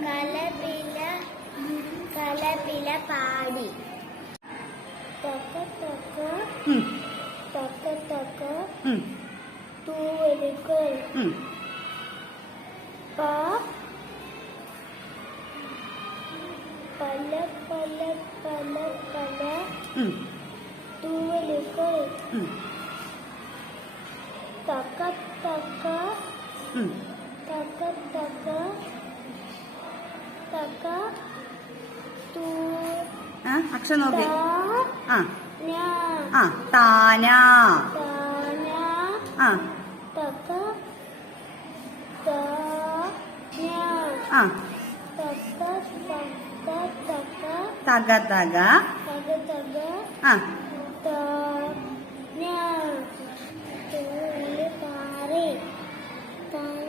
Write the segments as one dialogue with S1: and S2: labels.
S1: கலபில கலபில பாடி
S2: தொக்க
S1: தொக்க
S2: தொக்க
S1: தொக்க தூவருக்குள்
S2: பா
S1: பல பல பல பல
S2: தூவலுக்குள் അക്ഷരം നോക്കി. ആ. ആ താന. ആ. ആ. തക തക. ആ.
S1: താ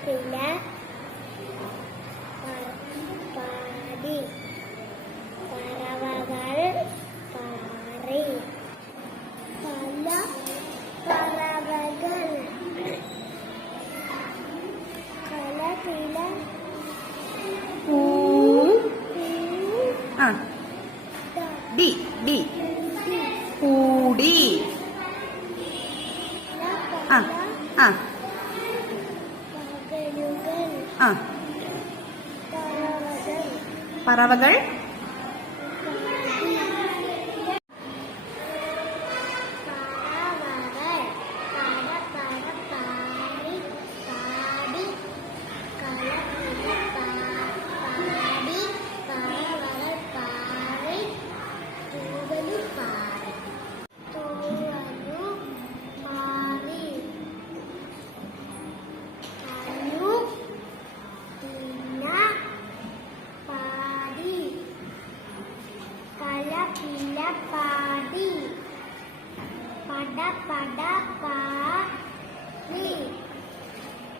S1: പല പില പാടി. പറവകൾ പാറി. പല പറവകൾ പില
S2: ആ. ഡി ഡി. കൂടി ആ ആ. ആ.
S1: പറവകൾ. കലപില പാടി പട പട പാടി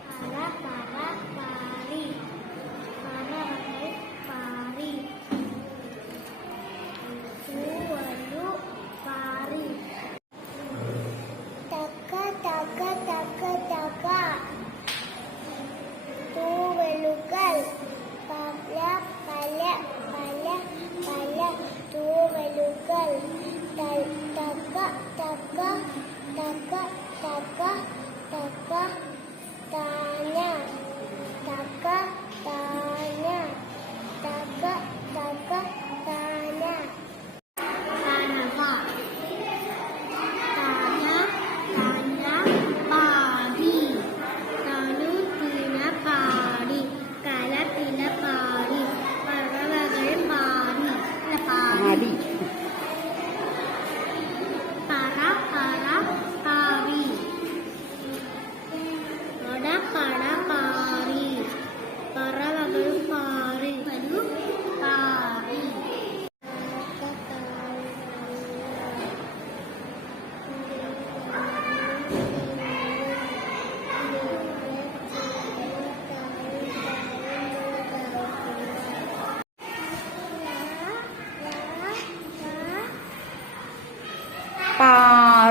S1: പറ പറ പാടി María.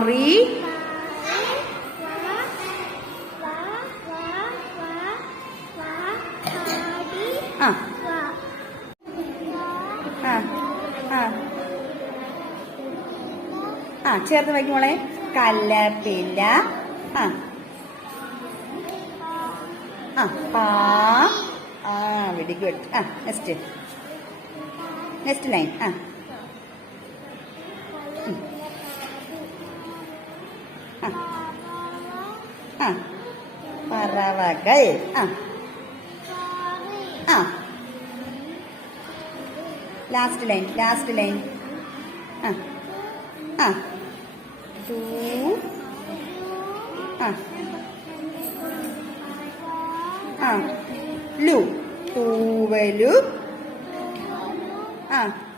S1: പാറി
S2: ആ. ആ ആ. ആ ചേർത്ത് വയ്ക്കും മോളെ. കലപ്പില
S1: ആ. ആ പാ. ആ വെടിക്ക് വെട്ടി ആ നെക്സ്റ്റ്. Next line. ആ. പറവകൾ. ആ. ആ. ലാസ്റ്റ് ലൈൻ ലാസ്റ്റ് ലൈൻ ആ. ആ. തൂ ആ. ആ. ലു തൂവലു. ആ.